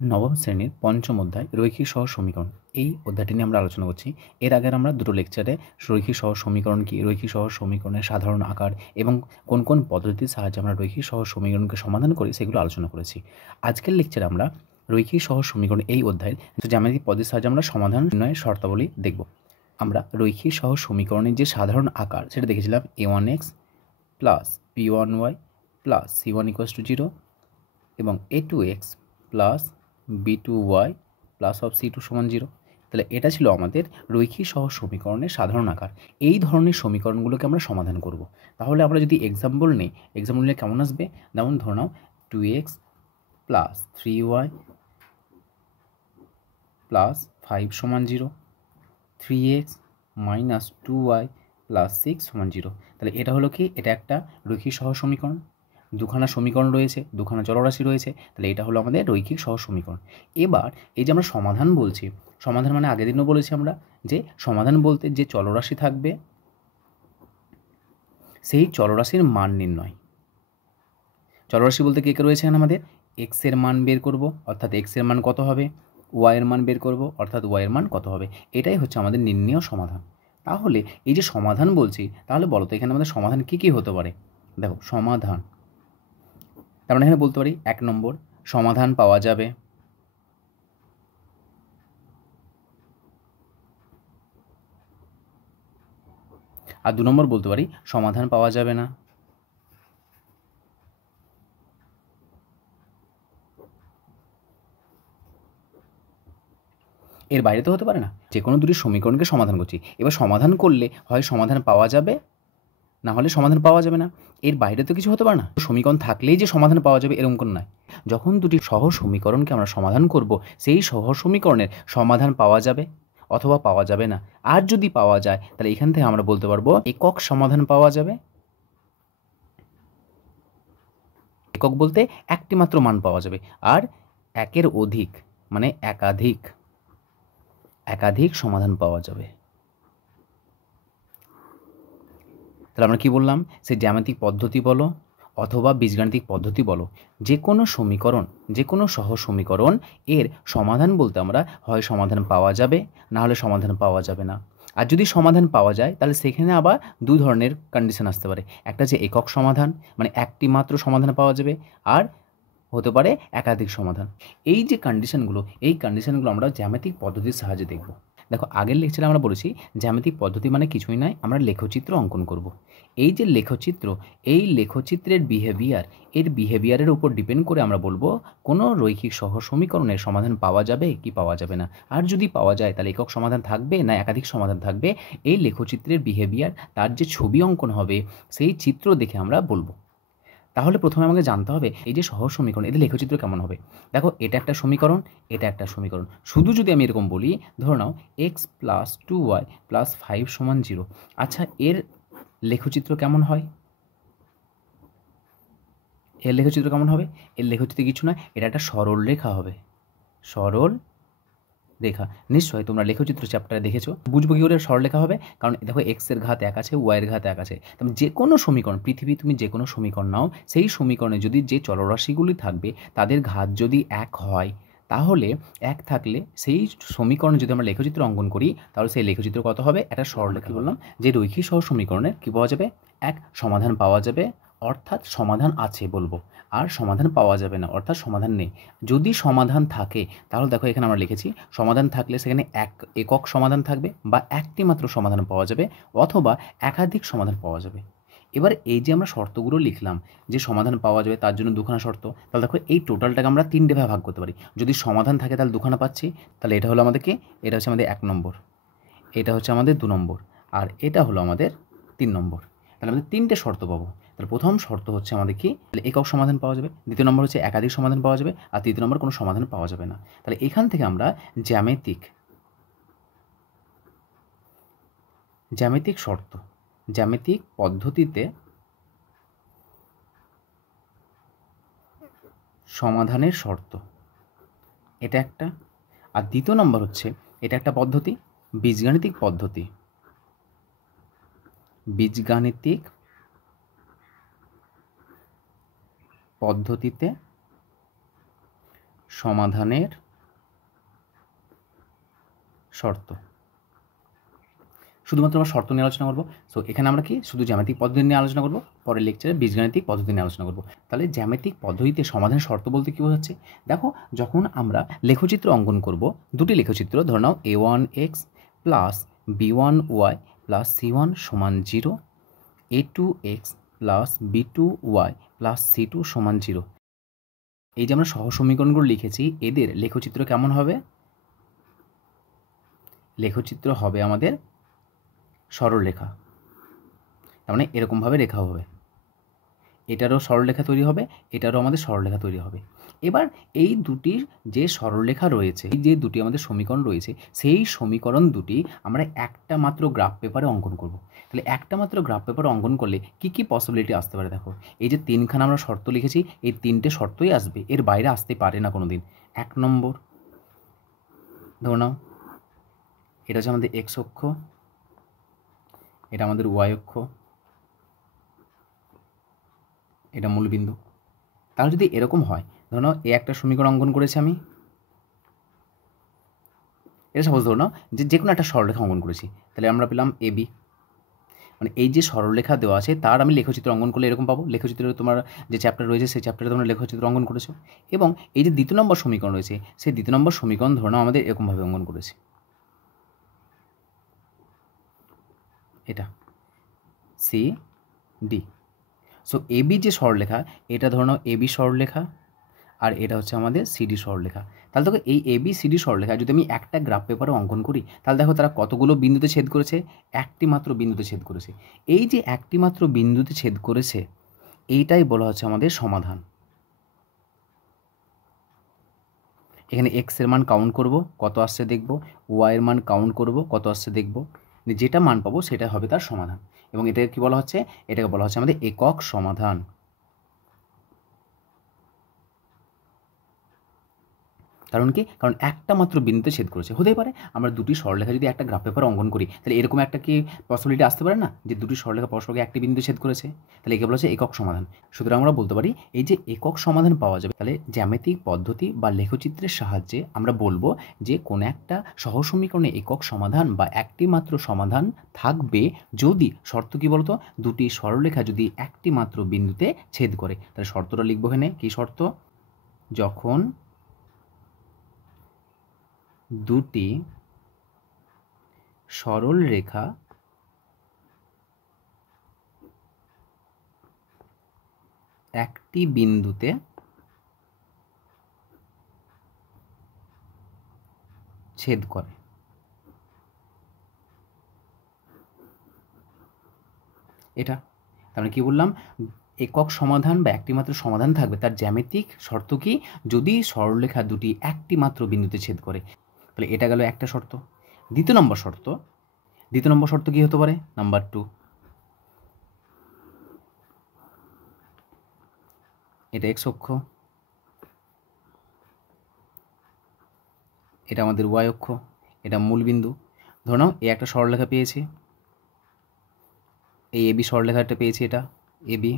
নবম শ্রেণীর পঞ্চম অধ্যায় রৈখিক সহজ সমীকরণ। এই অধ্যায়টি নিয়ে আমরা আলোচনা করছি। এর আগের আমরা দুটো লেকচারে রৈখিক সহজ সমীকরণ কী, রৈখিক সহজ সমীকরণের সাধারণ আকার এবং কোন কোন পদ্ধতির সাহায্যে আমরা রৈখিক সহজ সমীকরণকে সমাধান করি সেগুলো আলোচনা করেছি। আজকের লেকচারে আমরা রৈখিক সহজ সমীকরণ এই অধ্যায়ের জ্যামিতিক পদ্ধতির সাহায্যে আমরা সমাধান নির্ণয়ের শর্তাবলী দেখব। আমরা রৈখিক সহজ সমীকরণের যে সাধারণ আকার সেটা দেখেছিলাম a1x plus p1y plus c1 = 0 এবং a2x plus b2y plus of c2 = 0। তাহলে এটা ছিল আমাদের রৈখিক সহজ সমীকরণের সাধারণ আকার। এই ধরনের সমীকরণগুলোকে আমরা সমাধান করব। তাহলে আমরা যদি এক্সাম্পল নিই, এক্সাম্পল নিলে কেমন আসবে? যেমন ধরে নাও 2x plus 3y plus 5 = 0, 3x minus 2y plus 6 = 0। তাহলে এটা হলো কি? এটা একটা রৈখিক সহজ সমীকরণ। দুখানা সমীকরণ রয়েছে, দুখানা চলরাশি রয়েছে, তাহলে এটা হলো আমাদের রৈখিক সহজ সমীকরণ। এবার এই যে আমরা সমাধান বলছি, সমাধান মানে আগের দিনও বলেছি আমরা যে সমাধান বলতে যে চলরাশি থাকবে সেই চলরাশির মান নির্ণয়। চলরাশি বলতে কে কে রয়েছে এখানে আমাদের? এক্স এর মান বের করব, অর্থাৎ এক্স এর মান কত হবে, ওয়াই এর মান বের করব, অর্থাৎ ওয়াই এর মান কত হবে। এটাই হচ্ছে আমাদের নির্ণেয় সমাধান। তাহলে এই যে সমাধান বলছি, তাহলে বলো তো এখানে আমাদের সমাধান কী কী হতে পারে? দেখো সমাধান, তার মানে এখানে বলতে পারি 1 নম্বর সমাধান পাওয়া যাবে, আর 2 নম্বর বলতে পারি সমাধান পাওয়া যাবে না। এর বাইরে তো হতে পারে না, যে কোনো দুটি সমীকরণকে সমাধান করছি। এবার সমাধান করলে হয় সমাধান পাওয়া যাবে, না হলে সমাধান পাওয়া যাবে না। এর বাইরে তো কিছু হতে পারে না। সমীকরণ থাকলেই যে সমাধান পাওয়া যাবে এরকম কোনো নয়। যখন দুটি সহজ সমীকরণকে আমরা সমাধান করব, সেই সহজ সমীকরণের সমাধান পাওয়া যাবে অথবা পাওয়া যাবে না। আর যদি পাওয়া যায় তাহলে এখান থেকে আমরা বলতে পারবো একক সমাধান পাওয়া যাবে। একক বলতে একটি মাত্র মান পাওয়া যাবে, আর একের অধিক মানে একাধিক সমাধান পাওয়া যাবে। তাহলে আমরা কি বললাম? সেই জ্যামিতিক পদ্ধতি বলো অথবা বীজগাণিতিক পদ্ধতি বলো, যে কোনো সমীকরণ, যে কোনো সহজ সমীকরণ এর সমাধান বলতে আমরা হয় সমাধান পাওয়া যাবে, না হলে সমাধান পাওয়া যাবে না। আর যদি সমাধান পাওয়া যায় তাহলে সেখানে আবার দু ধরনের কন্ডিশন আসতে পারে। একটা যে একক সমাধান মানে একটি মাত্র সমাধান পাওয়া যাবে, আর হতে পারে একাধিক সমাধান। এই যে কন্ডিশনগুলো, এই কন্ডিশনগুলো আমরা জ্যামিতিক পদ্ধতির সাহায্যে দেখব। দেখো আগের লেকচারে আমরা বলেছি জ্যামিতিক পদ্ধতি মানে কিছুই নয়, আমরা লেখচিত্র অঙ্কন করব। এই যে লেখচিত্র, এই লেখচিত্রের বিহেভিয়ারের উপর ডিপেন্ড করে আমরা বলবো কোনো রৈখিক সহজ সমীকরণের সমাধান পাওয়া যাবে কি পাওয়া যাবে না। আর যদি পাওয়া যায় তাহলে একক সমাধান থাকবে না একাধিক সমাধান থাকবে। এই লেখচিত্রের বিহেভিয়ার, তার যে ছবি অঙ্কন হবে সেই চিত্র দেখে আমরা বলবো। তাহলে প্রথমে আমাকে জানতে হবে এই যে সহজ সমীকরণ এদের লেখচিত্র কেমন হবে। দেখো এটা একটা সমীকরণ, এটা একটা সমীকরণ। শুধু যদি আমি এরকম বলি, ধরে নাও এক্স প্লাস 2y প্লাস 5 = 0। আচ্ছা এর লেখচিত্র কেমন হয়? এর লেখচিত্র কেমন হবে? এর লেখচিত্র কিছু না, এটা একটা সরল রেখা হবে, সরল রেখা। নিশ্চয়ই তোমরা লেখচিত্র চ্যাপ্টারে দেখেছো। বুঝবো কী করে সরলরেখা হবে? কারণ দেখো এক্স এর ঘাত 1 আছে, ওয়াই এর ঘাত 1 আছে। তুমি যে কোনো সমীকরণ, পৃথিবী তুমি যে কোনো সমীকরণ নাও, সেই সমীকরণে যদি যে চলরাশিগুলি থাকবে তাদের ঘাত যদি 1 হয়, তাহলে 1 থাকলে সেই সমীকরণে যদি আমরা লেখচিত্র অঙ্কন করি তাহলে সেই লেখচিত্র কত হবে? একটা সরলরেখা। বললাম যে রৈখিক সহজ সমীকরণের কী পাওয়া যাবে? এক সমাধান পাওয়া যাবে, অর্থাৎ সমাধান আছে বলবো, আর সমাধান পাওয়া যাবে না অর্থাৎ সমাধান নেই। যদি সমাধান থাকে তাহলে দেখো এখানে আমরা লিখেছি সমাধান থাকলে সেখানে একক সমাধান থাকবে বা একটি মাত্র সমাধান পাওয়া যাবে অথবা একাধিক সমাধান পাওয়া যাবে। এবার এই যে আমরা শর্তগুলো লিখলাম যে সমাধান পাওয়া যাবে, তার জন্য দুখানা শর্ত। তাহলে দেখো এই টোটালটাকে আমরা 3টে ভাগে ভাগ করতে পারি। যদি সমাধান থাকে তাহলে দুখানা পাচ্ছি, তাহলে এটা হলো আমাদের কি? এটা হচ্ছে আমাদের 1 নম্বর, এটা হচ্ছে আমাদের 2 নম্বর, আর এটা হলো আমাদের 3 নম্বর। তাহলে আমাদের 3টে শর্ত পাবো। তাহলে প্রথম শর্ত হচ্ছে আমাদের কি? একক সমাধান পাওয়া যাবে, দ্বিতীয় নম্বর হচ্ছে একাধিক সমাধান পাওয়া যাবে, আর তৃতীয় নম্বর কোনো সমাধান পাওয়া যাবে না। তাহলে এখান থেকে আমরা জ্যামিতিক শর্ত, জ্যামিতিক পদ্ধতিতে সমাধানের শর্ত, এটা একটা। আর দ্বিতীয় নম্বর হচ্ছে এটা একটা পদ্ধতি, বীজগাণিতিক পদ্ধতি, বীজগাণিতিক পদ্ধতিতে সমাধানের শর্ত। শুধুমাত্র আমরা শর্ত নিয়ে আলোচনা করবো। সো এখানে আমরা কি শুধু জ্যামিতিক পদ্ধতি নিয়ে আলোচনা করবো, পরের লেকচারে বীজগাণিতিক পদ্ধতি নিয়ে আলোচনা করবো। তাহলে জ্যামিতিক পদ্ধতিতে সমাধানের শর্ত বলতে কী বোঝাচ্ছে? দেখো, যখন আমরা লেখচিত্র অঙ্কন করব, দুটি লেখচিত্র ধরে নাও a1x plus b1y plus c1 সমান 0, a2x plus b2y plus c2 সমান 0। এই যে আমরা সহ সমীকরণগুলো লিখেছি, এদের লেখচিত্র কেমন হবে? লেখচিত্র হবে আমাদের সরলরেখা। তার মানে এরকমভাবে রেখা হবে, এটারও সরলরেখা তৈরি হবে, এটারও আমাদের সরলরেখা তৈরি হবে। এবার এই দুটির যে সরলরেখা রয়েছে, এই যে দুটি আমাদের সমীকরণ রয়েছে, সেই সমীকরণ দুটি আমরা একটা মাত্র গ্রাফ পেপারে অঙ্কন করব। তাহলে একটা মাত্র গ্রাফ পেপারে অঙ্কন করলে কি কি পসিবিলিটি আসতে পারে? দেখো, এই যে তিনখানা আমরা শর্ত লিখেছি, এই তিনটে শর্তই আসবে, এর বাইরে আসতে পারে না কোনো দিন। 1 নম্বর, ধরে নাও এটা হচ্ছে আমাদের এক্স অক্ষ, এটা আমাদের ওয়াই অক্ষ, এটা মূলবিন্দু। তাহলে যদি এরকম হয়, ধরো নাও এ একটা সমীকরণ অঙ্কন করেছি আমি, এটা সাপোজ ধরো নাও যে কোনো একটা সরলরেখা অঙ্কন করেছি, তাহলে আমরা পেলাম এবি। মানে এই যে সরলরেখা দেওয়া আছে তার আমি লেখচিত্র অঙ্কন করলে এরকম পাবো। লেখচিত্রে তোমার যে চ্যাপ্টার রয়েছে সেই চ্যাপ্টারে তোমরা লেখচিত্র অঙ্কন করেছো। এবং এই যে দ্বিতীয় নম্বর সমীকরণ রয়েছে, সেই দ্বিতীয় নম্বর সমীকরণ ধরে নাও আমাদের এরকমভাবে অঙ্কন করেছি, এটা সি ডি। সো এবি যে সরলরেখা, এটা ধরে নাও এবি সরলরেখা, আর এটা হচ্ছে আমাদের সিডি সরলরেখা। তাহলে দেখো এই এবি সিডি সরলরেখা যদি আমি একটা গ্রাফ পেপারে অঙ্কন করি, তাহলে দেখো তারা কতগুলো বিন্দুতে ছেদ করেছে? একটি মাত্র বিন্দুতে ছেদ করেছে। এই যে একটি মাত্র বিন্দুতে ছেদ করেছে, এইটাই বলা হচ্ছে আমাদের সমাধান। এখানে এক্স এর মান কাউন্ট করব, কত আসছে দেখব, ওয়াই এর মান কাউন্ট করব, কত আসছে দেখব, যেটা মান পাবো সেটা হবে তার সমাধান। এবং এটাকে কি বলা হচ্ছে? এটাকে বলা হচ্ছে আমাদের একক সমাধান। কারণ কি? কারণ একটা মাত্র বিন্দুতে ছেদ করেছে। হতেই পারে আমরা দুটি সরলরেখা যদি একটা গ্রাফ পেপারে অঙ্কন করি, তাহলে এরকম একটা কি পসিবিলিটি আসতে পারে না, যে দুটি সরলরেখা পরস্পরকে একটি বিন্দু ছেদ করেছে? তাহলে একে বলা হচ্ছে একক সমাধান। সুতরাং আমরা বলতে পারি এই যে একক সমাধান পাওয়া যাবে, তাহলে জ্যামিতিক পদ্ধতি বা লেখচিত্রের সাহায্যে আমরা বলবো যে কোন একটা সহসমীকরণে একক সমাধান বা একটি মাত্র সমাধান থাকবে যদি শর্ত কি বলতো, দুটি সরলরেখা যদি একটি মাত্র বিন্দুতে ছেদ করে। তাহলে শর্তটা লিখবো এখানে, কি শর্ত? যখন দুটি সরল রেখা একটি বিন্দুতে ছেদ করে। এটা তার মানে কি বললাম? একক সমাধান বা একটি মাত্র সমাধান থাকবে, তার জ্যামিতিক শর্ত কি? যদি সরলরেখা দুটি একটি মাত্র বিন্দুতে ছেদ করে। তাহলে এটা গেল একটা শর্ত। দ্বিতীয় নম্বর শর্ত কি হতে পারে? নাম্বার 2, এটা এক্স অক্ষ, এটা আমাদের ওয়াই অক্ষ, এটা মূলবিন্দু। ধরে নাও এ একটা সরলরেখা পেয়েছি, এই এবি সরলরেখাটা পেয়েছি, এটা এবি।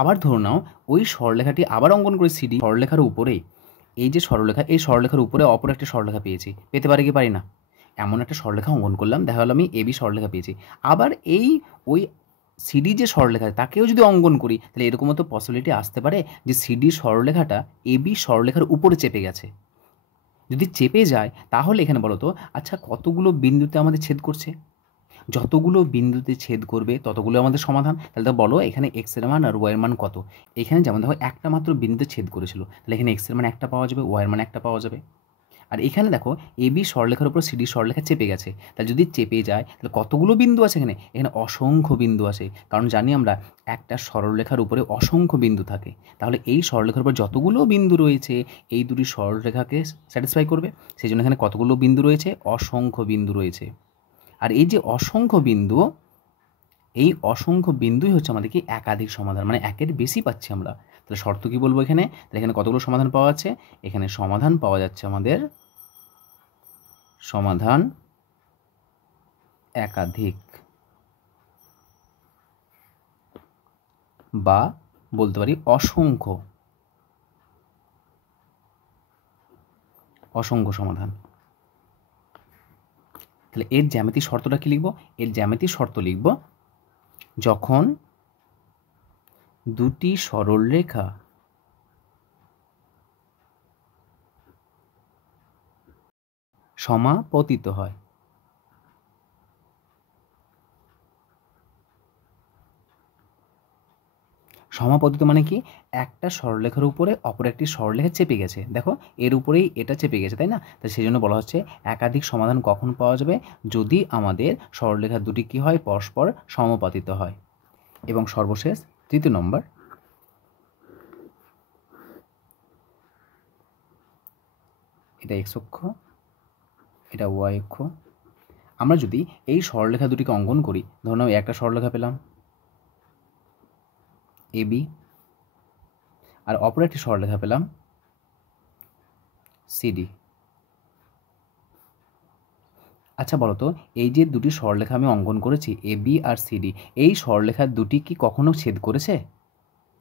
আবার ধরে নাও ওই সরলরেখাটি আবার অঙ্কন করে সিডি সরলরেখার উপরেই, এই যে সরলরেখা, এই সরলরেখার উপরে অপর একটা সরলরেখা পেয়েছি, পেতে পারি কি পারি না? এমন একটা সরলরেখা অঙ্কন করলাম, দেখা গেল আমি এবি সরলরেখা পেয়েছি। আবার ওই সিডি যে সরলরেখা তাকেও যদি অঙ্কন করি, তাহলে এরকমও তো পসিবিলিটি আসতে পারে যে সিডি সরলরেখাটা এবি সরলরেখার উপরে চেপে গেছে। যদি চেপে যায় তাহলে এখানে বলো তো, আচ্ছা কতগুলো বিন্দুতে আমাদের ছেদ করছে? যতগুলো বিন্দুতে ছেদ করবে ততগুলো আমাদের সমাধান। তাহলে তো বলো এখানে এক্স এর মান আর ওয়াই এর মান কত? এখানে যেমন দেখো একটা মাত্র বিন্দুতে ছেদ করেছিল, তাহলে এখানে এক্স এর মান একটা পাওয়া যাবে, ওয়াই এর মান একটা পাওয়া যাবে। আর এখানে দেখো এবি সরলরেখার উপর সিডি সরলরেখা চেপে গেছে, তাহলে যদি চেপে যায় তাহলে কতগুলো বিন্দু আছে এখানে? এখানে অসংখ্য বিন্দু আছে, কারণ জানি আমরা একটা সরলরেখার উপরে অসংখ্য বিন্দু থাকে। তাহলে এই সরলরেখার উপর যতগুলো বিন্দু রয়েছে এই দুটি সরলরেখাকে স্যাটিসফাই করবে। সেই জন্য এখানে কতগুলো বিন্দু রয়েছে? অসংখ্য বিন্দু রয়েছে। আর এই যে অসংখ্য বিন্দু, এই অসংখ্য বিন্দুই হচ্ছে আমাদের কি একাধিক সমাধান, মানে একের বেশি পাচ্ছি আমরা। তাহলে শর্ত কি বলবো এখানে? তাহলে এখানে কতগুলো সমাধান পাওয়া যাচ্ছে? এখানে সমাধান পাওয়া যাচ্ছে আমাদের সমাধান একাধিক, বা বলতে পারি অসংখ্য অসংখ্য সমাধান। তাহলে এর জ্যামিতিক শর্তটা কি লিখব? এর জ্যামিতিক শর্ত লিখব যখন দুটি সরলরেখা সমাপতিত হয়। সমাপতিত মানে কি? একটা সরলরেখার উপরে অপর একটি সরলরেখা চেপে গেছে। দেখো এর উপরেই এটা চেপে গেছে, তাই না? তো সেই জন্য বলা হচ্ছে একাধিক সমাধান কখন পাওয়া যাবে? যদি আমাদের সরলরেখা দুটি কি হয়? পরস্পর সমাপতিত হয়। এবং সর্বশেষ 3 নম্বর, এটা এক্স অক্ষ, এটা ওয়াই অক্ষ। আমরা যদি এই সরলরেখা দুটিকে অঙ্কন করি, ধরুন আমি একটা সরলরেখা পেলাম এবি, আর অপর একটি সরলরেখা পেলাম সিডি। আচ্ছা বলো তো, এই যে দুটি সরলরেখা আমি অঙ্কন করেছি এবি আর সিডি, এই সরলরেখা দুটি কি কখনো ছেদ করেছে?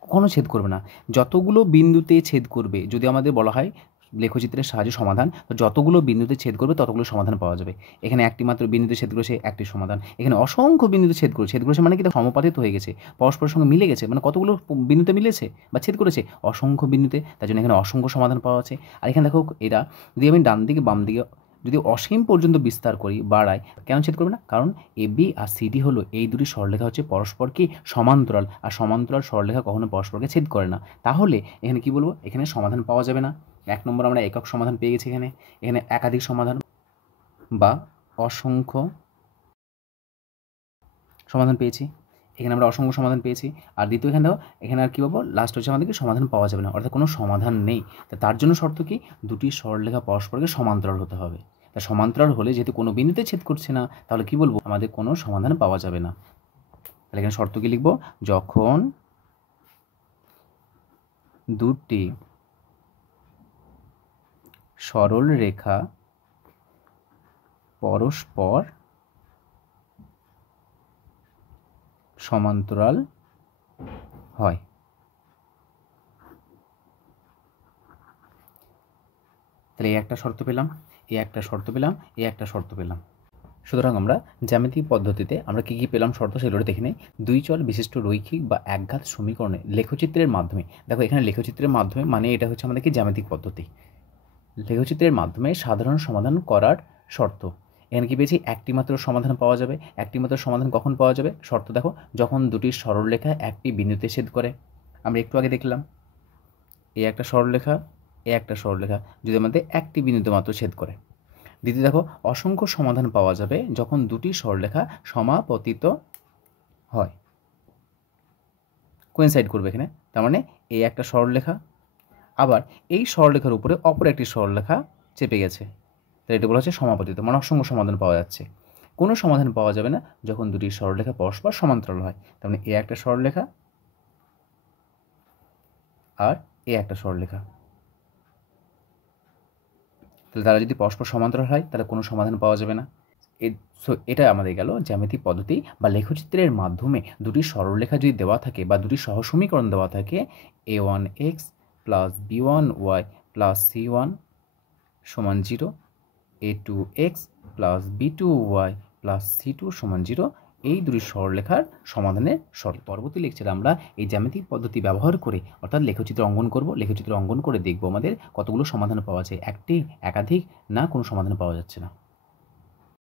কখনো ছেদ করবে না। যতগুলো বিন্দুতে ছেদ করবে, যদি আমাদের বলা হয় লেখচিত্রের সাহায্যে সমাধান, তো যতগুলো বিন্দুতে ছেদ করবে ততগুলো সমাধান পাওয়া যাবে। এখানে একটি মাত্র বিন্দুতে ছেদ করেছে, একটি সমাধান। এখানে অসংখ্য বিন্দুতে ছেদ করেছে মানে কি? সমাপতিত হয়ে গেছে, পরস্পরের সঙ্গে মিলে গেছে, মানে কতগুলো বিন্দুতে মিলেছে বা ছেদ করেছে? অসংখ্য বিন্দুতে। তার জন্য এখানে অসংখ্য সমাধান পাওয়া আছে। আর এখানে দেখো, এরা যদি আমি ডান দিকে বাম দিকে যদি অসীম পর্যন্ত বিস্তার করি, বাড়াই, কেন ছেদ করবে না? কারণ এবি আর সিডি হলো এই দুটি সরলরেখা হচ্ছে পরস্পর কি? সমান্তরাল। আর সমান্তরাল সরলরেখা কখনো পরস্পরকে ছেদ করে না। তাহলে এখানে কি বলবো? এখানে সমাধান পাওয়া যাবে না। 1 নম্বর আমরা একক সমাধান পেয়ে গেছি। এখানে একাধিক সমাধান বা অসংখ্য সমাধান পেয়েছি। এখানে আমরা অসংখ্য সমাধান পেয়েছি। আর দ্বিতীয় এখানে দেখো, এখানে আর কী পাবো? লাস্ট হচ্ছে আমাদেরকে সমাধান পাওয়া যাবে না, অর্থাৎ কোনো সমাধান নেই। তার জন্য শর্ত কি? দুটি সরলরেখা পরস্পরকে সমান্তরাল হতে হবে। তা সমান্তরাল হলে যেহেতু কোনো বিন্দুতে ছেদ করছে না, তাহলে কি বলবো? আমাদের কোনো সমাধান পাওয়া যাবে না। তাহলে এখানে শর্ত কি লিখব? যখন দুটি সরলরেখা পরস্পর সমান্তরাল হয়। তাহলে এই একটা শর্ত পেলাম, এই একটা শর্ত পেলাম, এই একটা শর্ত পেলাম। সুতরাং আমরা জ্যামিতিক পদ্ধতিতে আমরা কী কী পেলাম শর্ত, সেগুলো দেখে নেই। দুই চল বিশিষ্ট রৈখিক বা একঘাত সমীকরণে লেখচিত্রের মাধ্যমে, দেখো এখানে লেখচিত্রের মাধ্যমে মানে এটা হচ্ছে আমাদের কি? জ্যামিতিক পদ্ধতি। লেখচিত্রের মাধ্যমে সাধারণ সমাধান করার শর্ত। এখানে কি পেয়েছি? একটি মাত্র সমাধান পাওয়া যাবে। একটি মাত্র সমাধান কখন পাওয়া যাবে? শর্ত দেখো, যখন দুটি সরলরেখা একটি বিন্দুতে ছেদ করে। আমরা একটু আগে দেখলাম এই একটা সরলরেখা, এই একটা সরলরেখা যদি আমাদের একটি বিন্দুতে মাত্র ছেদ করে। দ্বিতীয় দেখো, অসংখ্য সমাধান পাওয়া যাবে যখন দুটি সরলরেখা সমাপতিত হয়, কোইনসাইড করবে এখানে। তার মানে এই একটা সরলরেখা, আবার এই সরলরেখার উপরে অপর একটি সরলরেখা চেপে গেছে, তাই এটা বলা হচ্ছে সমাপতিত, মানে অসংখ্য সমাধান পাওয়া যাচ্ছে। কোনো সমাধান পাওয়া যাবে না যখন দুটি সরলরেখা পরস্পর সমান্তরাল হয়। তার মানে এ একটা সরলরেখা আর এ একটা সরলরেখা, তাহলে তারা যদি পরস্পর সমান্তরাল হয় তাহলে কোনো সমাধান পাওয়া যাবে না। সো এটা আমাদের গেল জ্যামিতিক পদ্ধতি বা লেখচিত্রের মাধ্যমে দুটি সরলরেখা যদি দেওয়া থাকে বা দুটি সহসমীকরণ দেওয়া থাকে, a1x plus b1y plus c1 সমান 0, a2x plus b2y plus c2 সমান 0, এই দুটি সরলরেখার সমাধানের শর্ত। পরবর্তী লেকচারে আমরা এই জ্যামিতিক পদ্ধতি ব্যবহার করে অর্থাৎ লেখচিত্র অঙ্কন করব। লেখচিত্র অঙ্কন করে দেখব আমাদের কতগুলো সমাধান পাওয়া যায়, একটি, একাধিক, না কোনো সমাধান পাওয়া যাচ্ছে না।